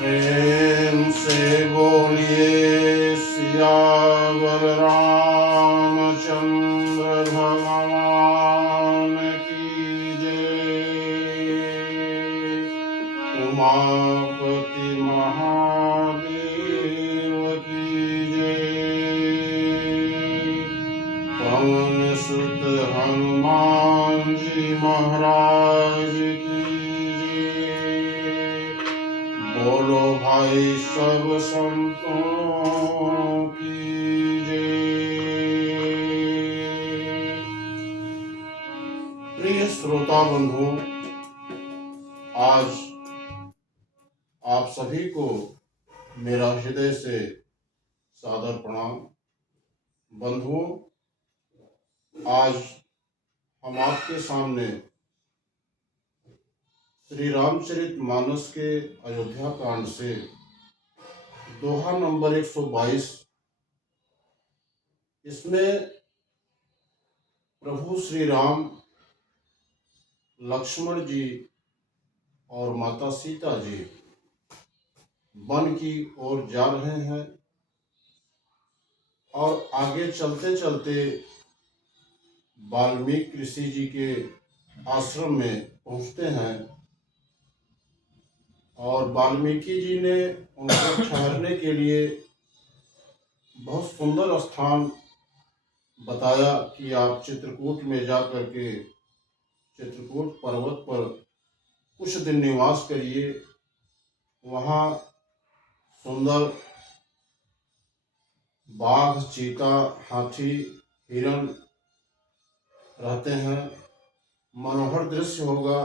प्रेम से बोलिए सियावर रामचंद्र भगवान की जय। उमापति महादेव की जय। पवन सुत हनुमान जी महाराज की जय। बोलो भाई सब संतों की जय। प्रिय श्रोता बंधु, आज आप सभी को मेरा हृदय से सादर प्रणाम। बंधुओं, आज हम आपके सामने श्री रामचरितमानस के अयोध्या कांड से दोहा नंबर 122, इसमें प्रभु श्री राम लक्ष्मण जी और माता सीता जी वन की ओर जा रहे हैं और आगे चलते चलते वाल्मीकि ऋषि जी के आश्रम में पहुंचते हैं और वाल्मीकि जी ने उनको ठहरने के लिए बहुत सुंदर स्थान बताया कि आप चित्रकूट में जा करके चित्रकूट पर्वत पर कुछ दिन निवास करिए। वहाँ सुंदर बाघ, चीता, हाथी, हिरण रहते हैं। मनोहर दृश्य होगा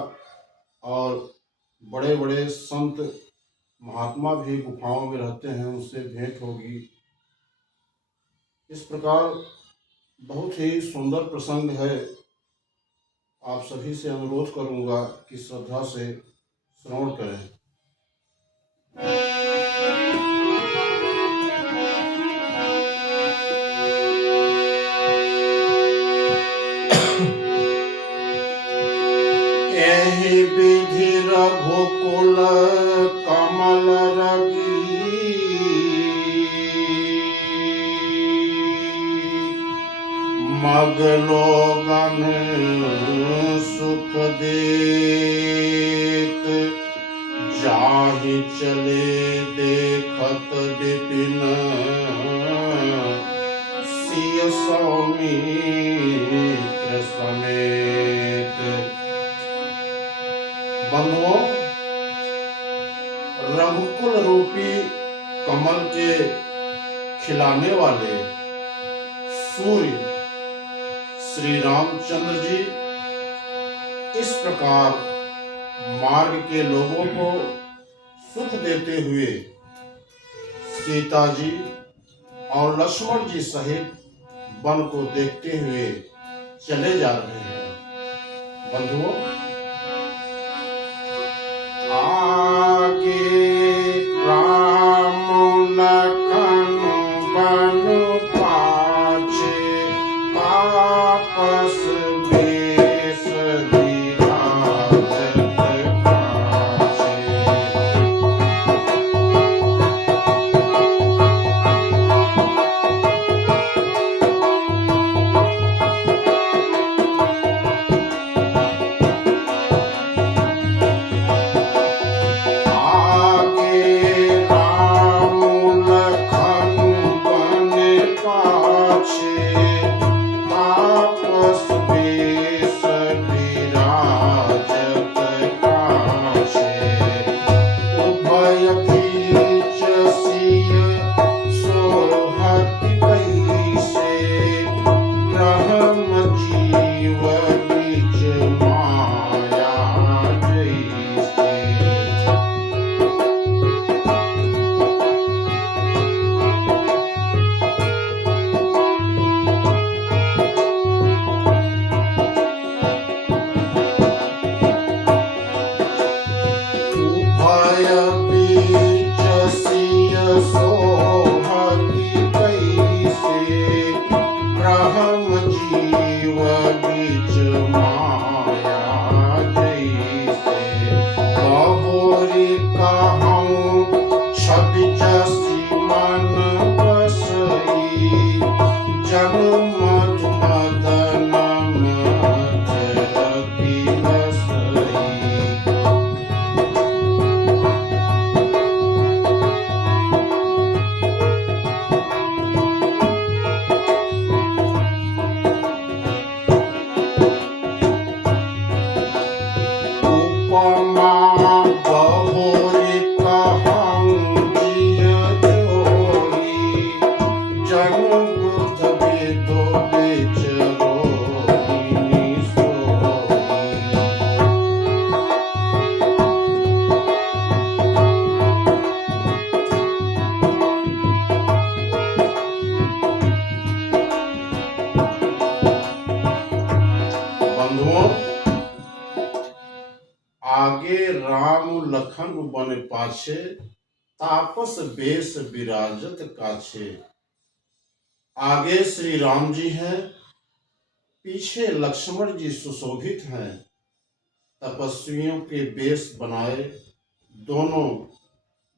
और बड़े बड़े संत महात्मा भी गुफाओं में रहते हैं, उनसे भेंट होगी। इस प्रकार बहुत ही सुंदर प्रसंग है। आप सभी से अनुरोध करूंगा कि श्रद्धा से श्रवण करें। एहि विधि रघुकुल कमल रवि, मग लोगन सुख देत, जाहि चले देखत विपिन, सिय सौमित्र समेत। बंधुओं, रघुकुल रूपी कमल के खिलाने वाले सूर्य श्री रामचंद्र जी इस प्रकार मार्ग के लोगों को सुख देते हुए सीता जी और लक्ष्मण जी सहित वन को देखते हुए चले जा रहे हैं। बंधुओं, आगे राम लखन बन पाछे, तापस बेश विराजत काछे। राम लखन बन पाछे, तापस बेश विराजत काछे। आगे श्री राम जी हैं, पीछे लक्ष्मण जी सुशोभित हैं। तपस्वियों के वेश बनाए दोनों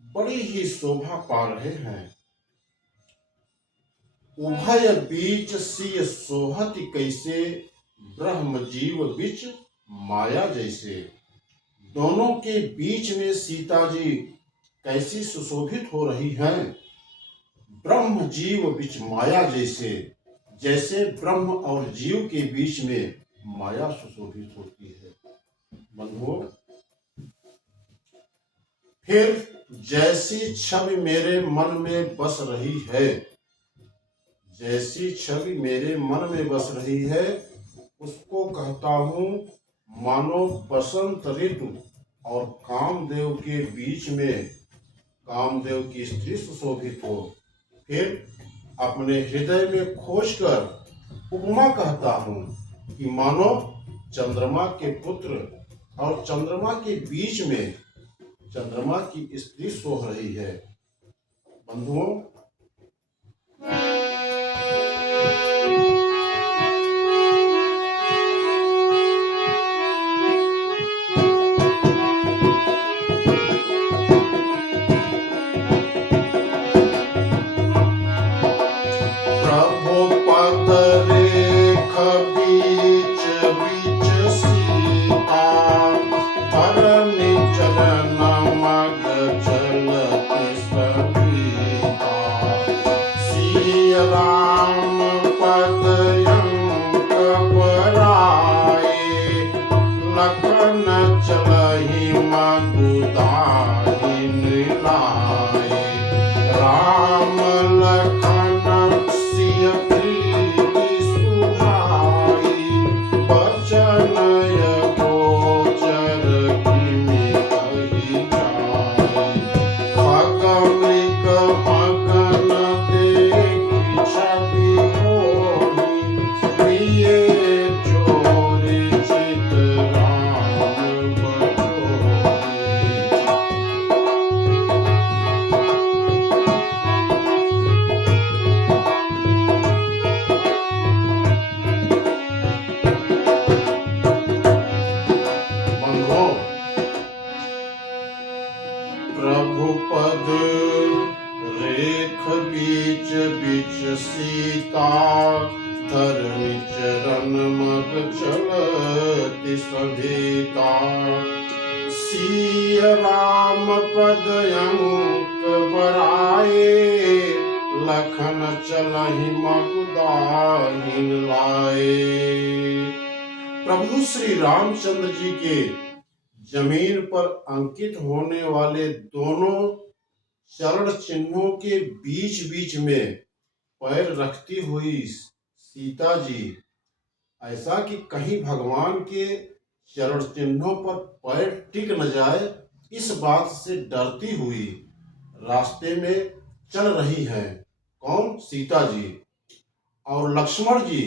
बड़ी ही शोभा पा रहे हैं। उभय बीच सिय सोहति कैसे, ब्रह्म जीव बिच माया जैसे। दोनों के बीच में सीता जी कैसी सुशोभित हो रही हैं, ब्रह्म जीव बिच माया जैसे। जैसे ब्रह्म और जीव के बीच में माया सुशोभित होती है। बंधुओं, फिर जैसी छवि मेरे मन में बस रही है, जैसी छवि मेरे मन में बस रही है, उसको कहता हूँ मानो बसंत ऋतु और कामदेव के बीच में कामदेव की स्त्री सुशोभित हो। फिर अपने हृदय में खोजकर उपमा कहता हूँ कि मानो चंद्रमा के पुत्र और चंद्रमा के बीच में चंद्रमा की स्त्री सोह रही है। बंधुओं, प्रभु पद रेख बीच बीच सीता, धरनी चरण मग चलति सविता। सिय राम पद अंक बराए, लखन चलहि मगुदाहिन लाए। राम लखन सिय प्रीति सुहाई, बचन गोचर किमि कहि जाई। खग मृग मगन देखि छवि मोहि, प्रिय जोरि चित राम बटोहि। बंधुओं, प्रभु पद रेख बीच बीच सीता, धरनी चरण मग चलति सविता। सिय राम पद अंक बराए, लखन चलहि मगुदाहिन लाए। प्रभु श्री रामचंद्र जी के जमीन पर अंकित होने वाले दोनों चरण चिन्हों के बीच बीच में पैर रखती हुई सीता जी, ऐसा कि कहीं भगवान के चरण चिन्हों पर पैर टिक न जाए, इस बात से डरती हुई रास्ते में चल रही हैं। कौन? सीता जी। और लक्ष्मण जी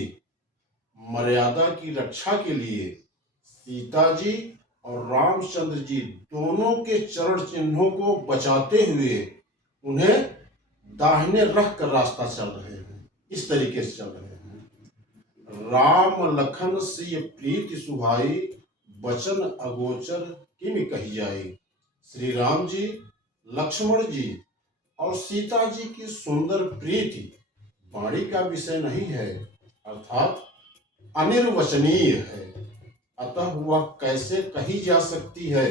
मर्यादा की रक्षा के लिए सीता जी और रामचंद्र जी दोनों के चरण चिन्हों को बचाते हुए उन्हें दाहिने रख कर रास्ता चल रहे हैं। इस तरीके से चल रहे हैं। राम लखन सिय प्रीति सुहाई, बचन अगोचर किमि कहि जाई। श्री राम जी, लक्ष्मण जी और सीता जी की सुंदर प्रीति वाणी का विषय नहीं है, अर्थात अनिर्वचनीय है, अतः वह कैसे कही जा सकती है।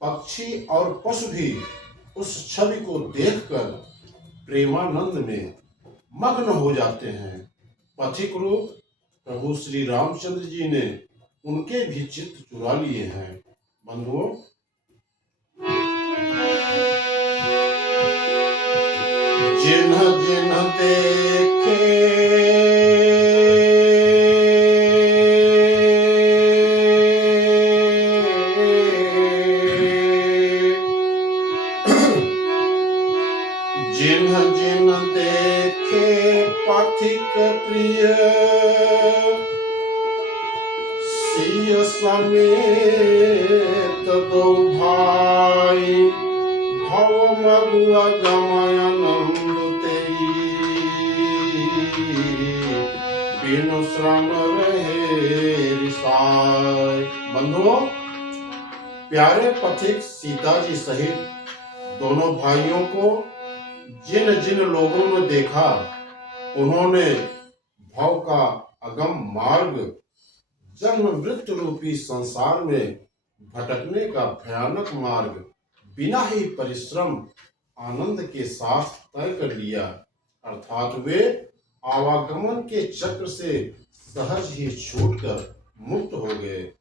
पक्षी और पशु भी उस छवि को देखकर प्रेमानंद में मग्न हो जाते हैं। पथिक रूप प्रभु श्री रामचंद्र जी ने उनके भी चित्त चुरा लिए हैं। बंधुओं, जिन्ह जिन्ह देखे जिन्ह जिन्ह देखे पथिक प्रिय, सिय समेत सहित दो भाई, भव मगुआ जमाय नंद तेई, बिनु श्रम रहे रिसाय। बंधुओं, प्यारे पथिक सीता जी सहित दोनों भाइयों को जिन जिन लोगों ने देखा, उन्होंने भव का अगम मार्ग, जन्म मृत्यु रूपी संसार में भटकने का भयानक मार्ग बिना ही परिश्रम आनंद के साथ तय कर लिया। अर्थात वे आवागमन के चक्र से सहज ही छूटकर मुक्त हो गए।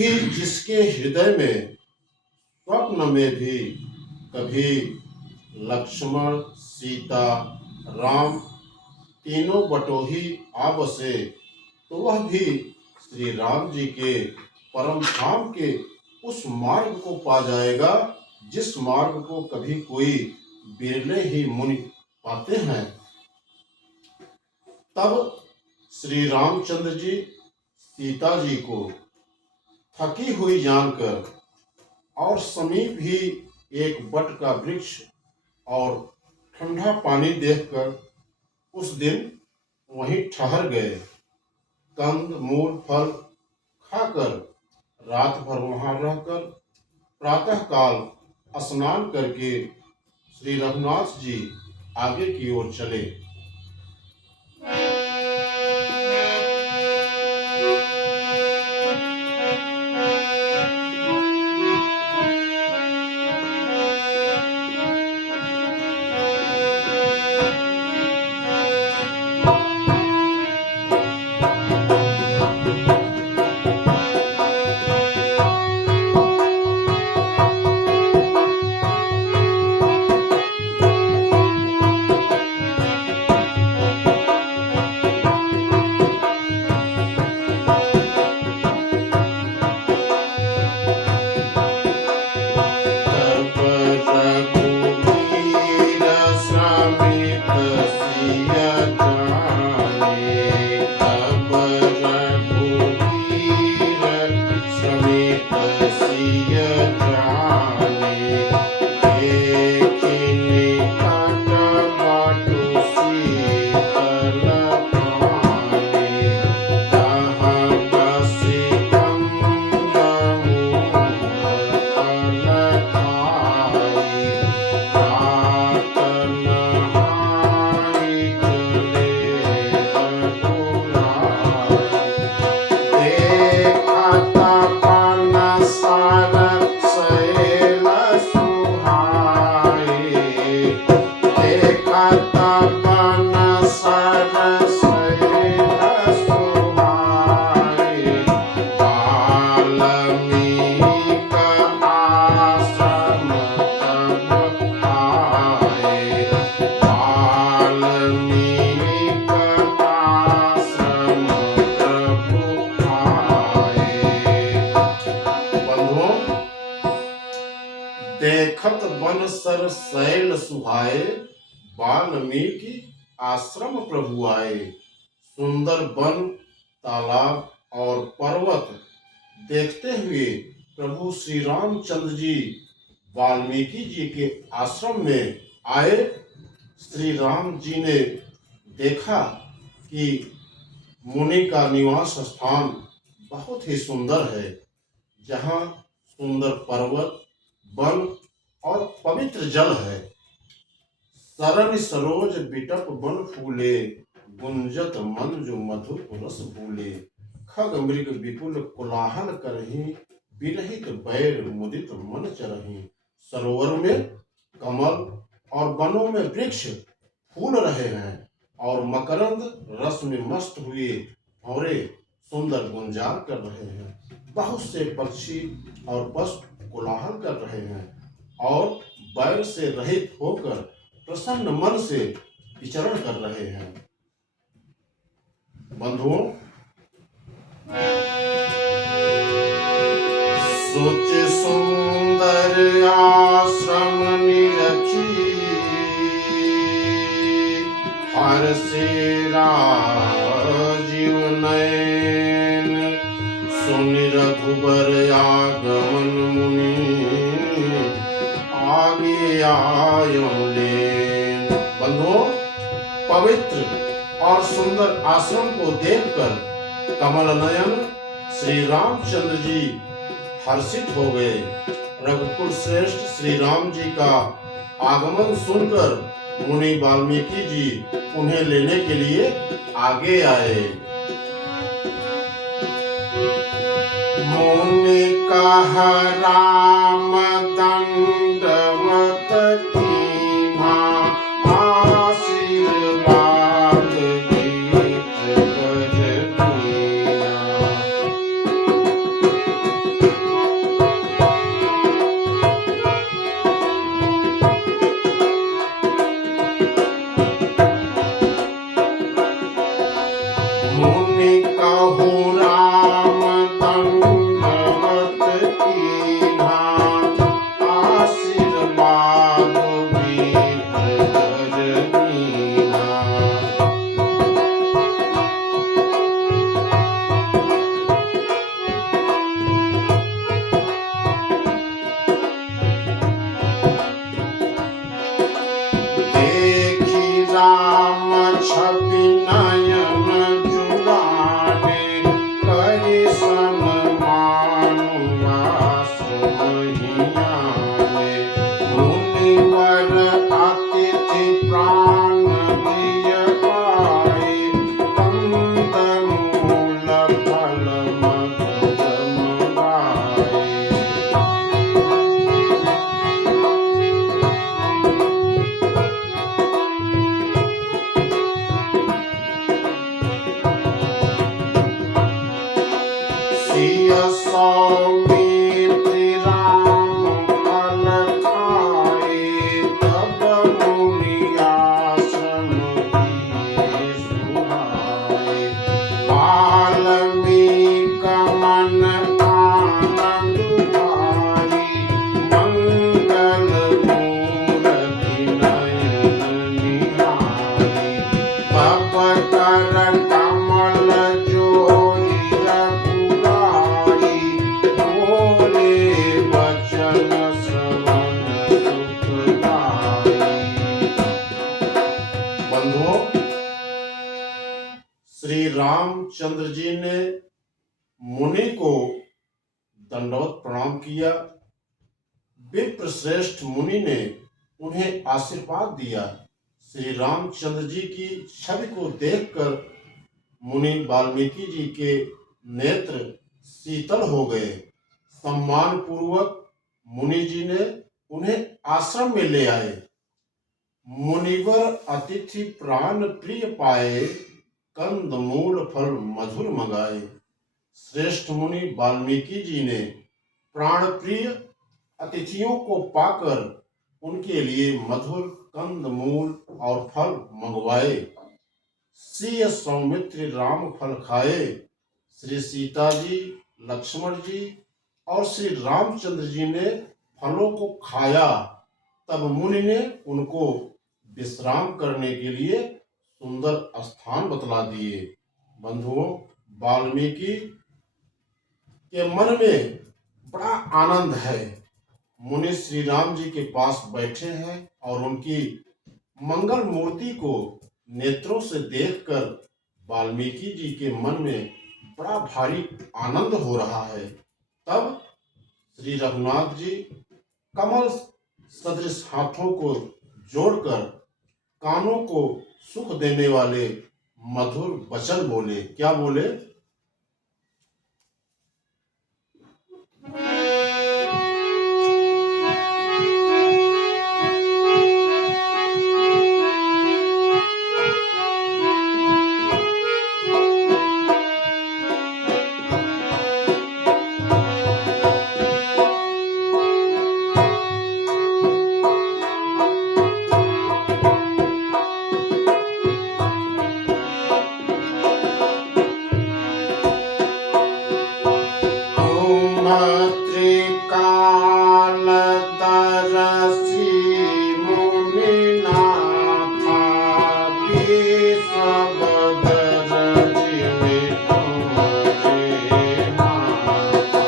भी जिसके हृदय में स्वप्न में भी कभी लक्ष्मण, सीता, राम तीनों बटोही आ बसे, तो वह भी श्री राम जी के परम धाम के उस मार्ग को पा जाएगा जिस मार्ग को कभी कोई बिरले ही मुनि पाते हैं। तब श्री रामचंद्र जी सीता जी को थकी हुई जानकर और समीप ही एक बट का वृक्ष और ठंडा पानी देखकर उस दिन वहीं ठहर गए। कंद मूल फल खाकर रात भर वहां रहकर प्रातः काल स्नान करके श्री रघुनाथ जी आगे की ओर चले। देखत बन सर सैल सुहाए, वाल्मीकि आश्रम प्रभु आए। सुंदर वन, तालाब और पर्वत देखते हुए प्रभु श्री रामचंद्र जी वाल्मीकि जी के आश्रम में आए। श्री राम जी ने देखा कि मुनि का निवास स्थान बहुत ही सुंदर है, जहाँ सुंदर पर्वत, वन और पवित्र जल है। सरन सरोज बिटप बन फूले, गुंजत मन जो मधुर रस भूले। खग मृग विपुल कोलाहल करही, विरहित बैर मुदित मन चरही। सरोवर में कमल और वनों में वृक्ष फूल रहे हैं और मकरंद रस में मस्त हुए भंवरे सुंदर गुंजार कर रहे हैं। बहुत से पक्षी और पशु कोलाहल कर रहे हैं और बैर से रहित होकर प्रसन्न मन से विचरण कर रहे हैं। बंधुओं, सोच सुंदर आश्रम निरखी, हर से राजीव नयन। सुनि रघुबर आगमन मुनि, आगे आयो लेन। बंधुओं, पवित्र और सुंदर आश्रम को देखकर कमल नयन श्री रामचंद्र जी हर्षित हो गए। रघुकुल श्रेष्ठ श्री राम जी का आगमन सुनकर मुनि वाल्मीकि जी उन्हें लेने के लिए आगे आए। मुनि कहा राम दंडवत कीन्हा, आशीर्वाद दीत गज कीन्हा। राम छवि नयन जुड़ाने, करि सन्मान आश्रमहियाने। मुनिवर अतिथि प्राण दिय पाए, कंद मूल फल मधुर मंगाए। सिय सौमित्रि राम फल खाए, तब मुनि आश्रम दिए सुहाए। वाल्मीक मन आनंद भाई, मंगल मूरति नयन निहारी। पब कर कमल जोई रघुराई, बोले वचन श्रवण सुखदाई। बंधुओं, श्री रामचंद्र जी ने मुनि को दंडवत प्रणाम किया। विप्र श्रेष्ठ मुनि ने उन्हें आशीर्वाद दिया। श्री रामचंद्र जी की छवि को देखकर मुनि वाल्मीकि जी के नेत्र शीतल हो गए। सम्मान पूर्वक मुनि जी ने उन्हें आश्रम में ले आए। मुनिवर अतिथि प्राण प्रिय पाए, कंद मूल फल मधुर मंगाए। श्रेष्ठ मुनि वाल्मीकि जी ने प्राण प्रिय अतिथियों को पाकर उनके लिए मधुर कंद मूल और फल मंगवाए। सिय सौमित्रि राम फल खाए। श्री सीता जी, लक्ष्मण जी और श्री रामचंद्र जी ने फलों को खाया। तब मुनि ने उनको विश्राम करने के लिए सुंदर स्थान बतला दिए। बंधुओं, वाल्मीकि के मन में बड़ा आनंद है। मुनि श्री राम जी के पास बैठे हैं और उनकी मंगल मूर्ति को नेत्रों से देखकर वाल्मीकि जी के मन में बड़ा भारी आनंद हो रहा है। तब श्री रघुनाथ जी कमल सदृश हाथों को जोड़कर कानों को सुख देने वाले मधुर वचन बोले। क्या बोले? त्रिकालदर्शी मुनिनाथा, विश्वबदरजी में तुमरे नाथा।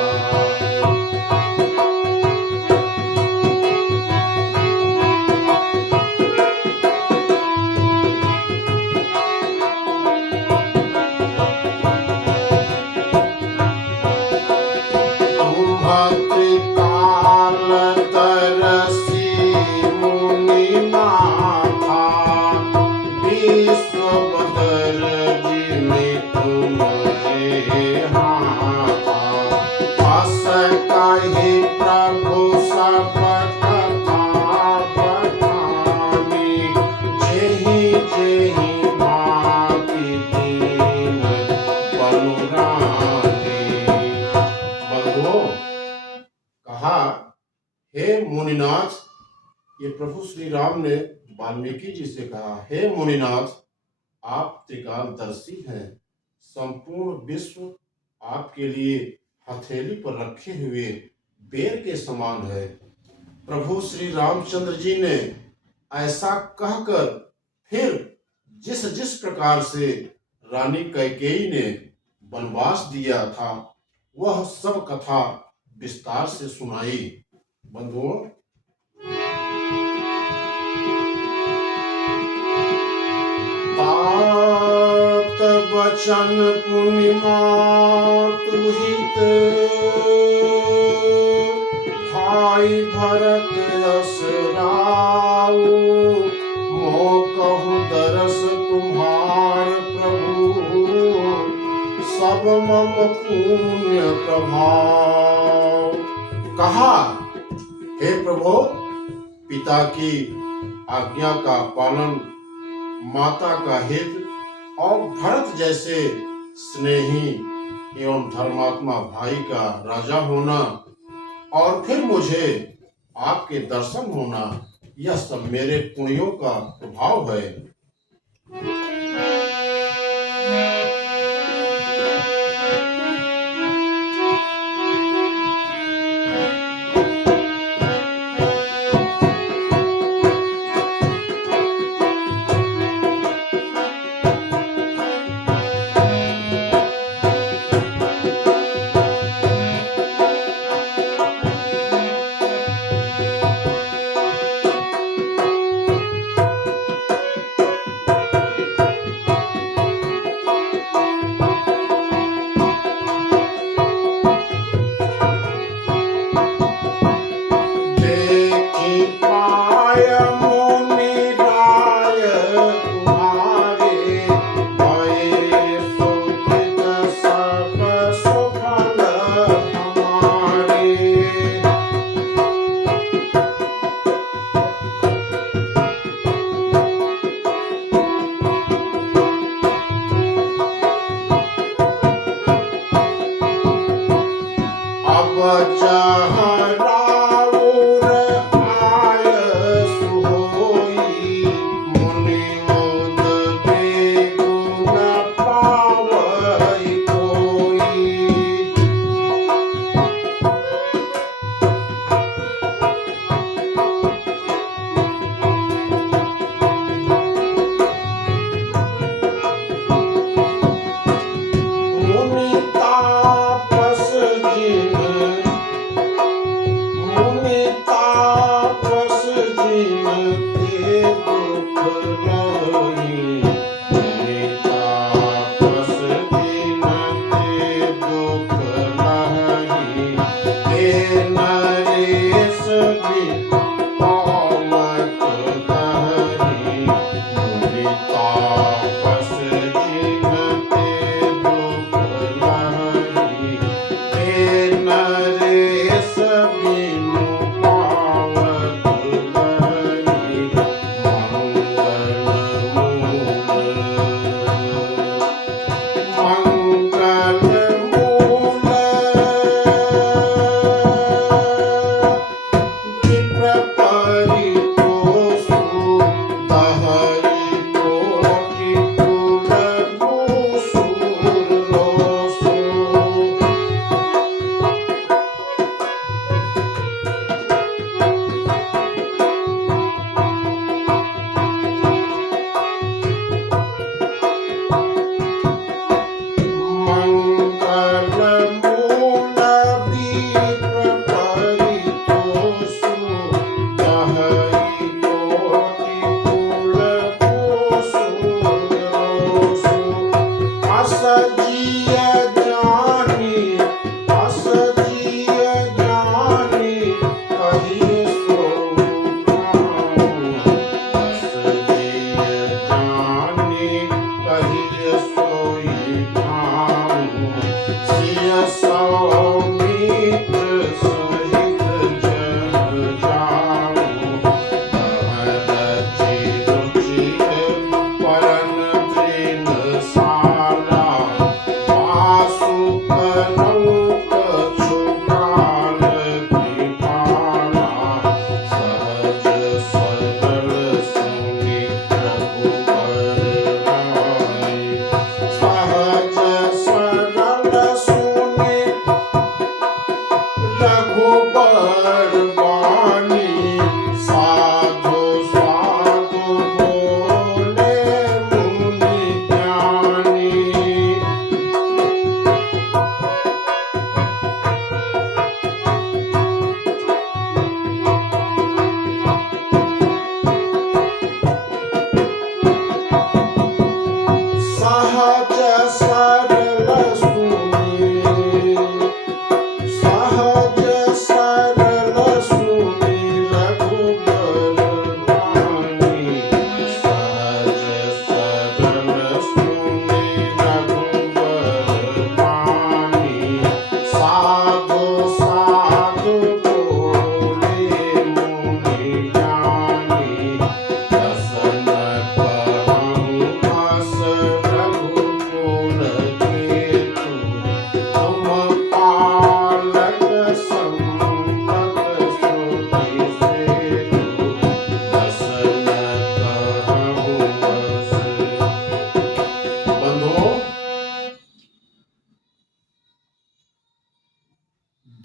त्रिकालदर्शी मुनिनाथा, विश्वबदरजी में तुमरे हाथा। अस कहि प्रभु सब कथा बखानी, जेहि जेहि भांति दीन बनुरानी। बंधुओं, कहा, हे मुनिनाथ, ये प्रभु श्री राम ने वाल्मीकि जी से कहा, हे मुनिनाथ, आप त्रिकालदर्शी हैं। संपूर्ण विश्व आपके लिए हथेली पर रखे हुए बेर के समान है। प्रभु श्री रामचंद्र जी ने ऐसा कहकर फिर जिस जिस प्रकार से रानी कैकेयी ने वनवास दिया था वह सब कथा विस्तार से सुनाई। बंधुओं, वचन पुण्यमातु हित, भाई भरत यस राऊ, मो कहूँ दरस तुम्हार प्रभु, सब मम पुण्य प्रभाव। कहा, हे प्रभु, पिता की आज्ञा का पालन, माता का हित और भरत जैसे स्नेही एवं धर्मात्मा भाई का राजा होना और फिर मुझे आपके दर्शन होना, यह सब मेरे पुण्यों का प्रभाव है।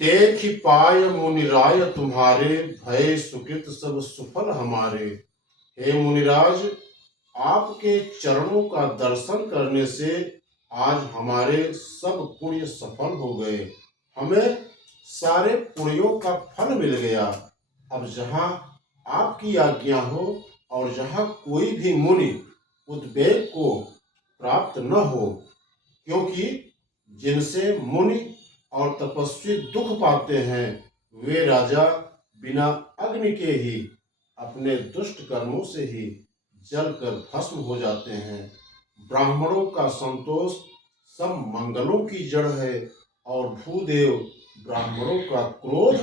देख ही पाय मुनिराय तुम्हारे, भय सुकृत सब सुफल हमारे। हे मुनिराज, आपके चरणों का दर्शन करने से आज हमारे सब पुण्य सफल हो गए। हमें सारे पुण्यों का फल मिल गया। अब जहाँ आपकी आज्ञा हो और जहाँ कोई भी मुनि उद्वेग को प्राप्त न हो, क्योंकि जिनसे मुनि और तपस्वी दुख पाते हैं वे राजा बिना अग्नि के ही अपने दुष्ट कर्मों से ही जलकर भस्म हो जाते हैं। ब्राह्मणों का संतोष सब मंगलों की जड़ है और भूदेव ब्राह्मणों का क्रोध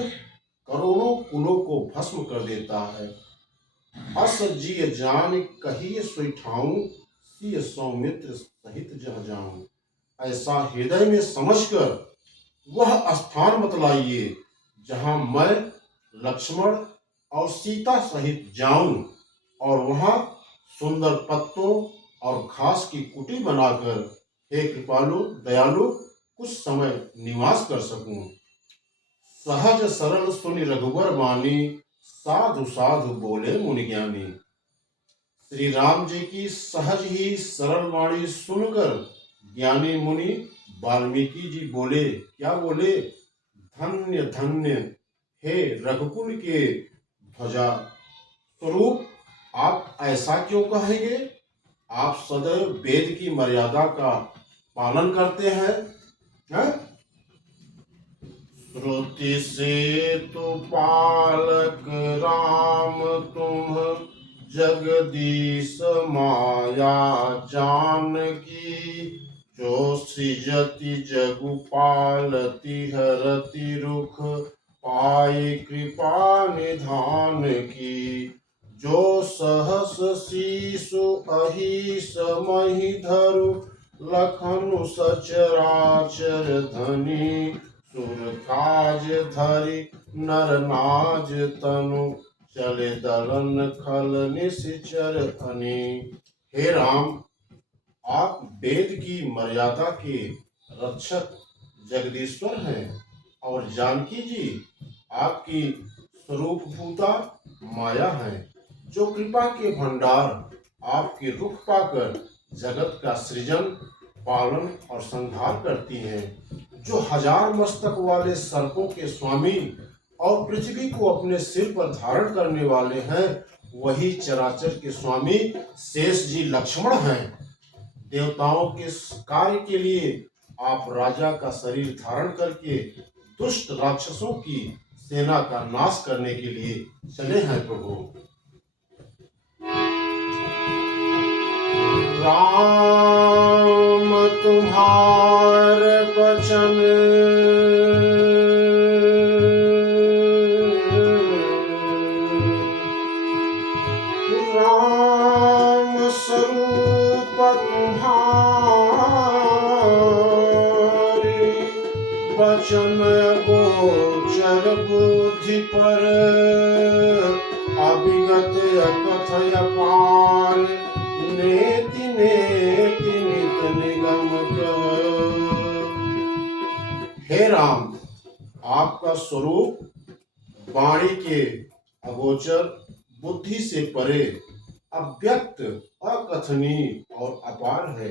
करोड़ों कुलों को भस्म कर देता है। अस जिय जान कहिए सोई ठाऊं, सिय सौमित्र सहित जह जाऊं। ऐसा हृदय में समझकर वह स्थान बतलाइए जहां मैं लक्ष्मण और सीता सहित जाऊं और वहां सुंदर पत्तों और घास की कुटी बनाकर हे कृपालु दयालु कुछ समय निवास कर सकूं। सहज सरल सुनि रघुवर बानी, साधु साधु बोले मुनि ज्ञानी। श्री राम जी की सहज ही सरल वाणी सुनकर ज्ञानी मुनि वाल्मीकि जी बोले, क्या बोले? धन्य धन्य हे रघुकुल के ध्वजा स्वरूप, आप ऐसा क्यों कहेंगे? आप सदैव वेद की मर्यादा का पालन करते हैं, हैं? श्रुति से तो पालक राम तुम, जगदीश माया जानकी। जो सृजति जगु पालति हरति रुख, पाई कृपा निधान की। जो सहस शीशु अहिस मही धरु, लखनु सचराचर धनी। सुर काज धरि नर नाज तनु, चले दलन खल निश्चर अनी। हे राम, आप वेद की मर्यादा के रक्षक जगदीश्वर हैं और जानकी जी आपकी स्वरूपभूता माया है। जो कृपा के भंडार आपके रुख पाकर जगत का सृजन पालन और संहार करती हैं। जो हजार मस्तक वाले सर्पों के स्वामी और पृथ्वी को अपने सिर पर धारण करने वाले हैं, वही चराचर के स्वामी शेष जी लक्ष्मण हैं। देवताओं के कार्य के लिए आप राजा का शरीर धारण करके दुष्ट राक्षसों की सेना का नाश करने के लिए चले हैं प्रभु। राम तुम्हार बचन राम स्वरूप तुम्हारे, बचन गोचर बुद्धि पर, अभिगत कथय पार, नेति नेति नित निगम कह। हे राम, आपका स्वरूप वाणी के अगोचर, बुद्धि से परे, अव्यक्त, अकथनीय और अपार है।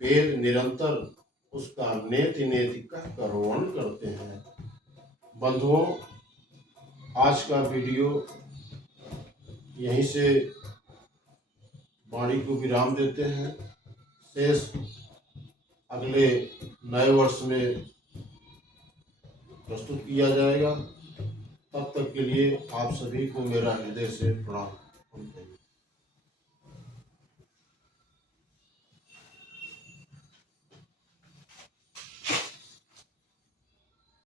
वेद निरंतर उसका नेति नेति कहकर वर्णन करते हैं। बंधुओं, आज का वीडियो यहीं से वाणी को विराम देते हैं। शेष अगले नए वर्ष में प्रस्तुत किया जाएगा। तब तक के लिए आप सभी को मेरा हृदय से प्रणाम।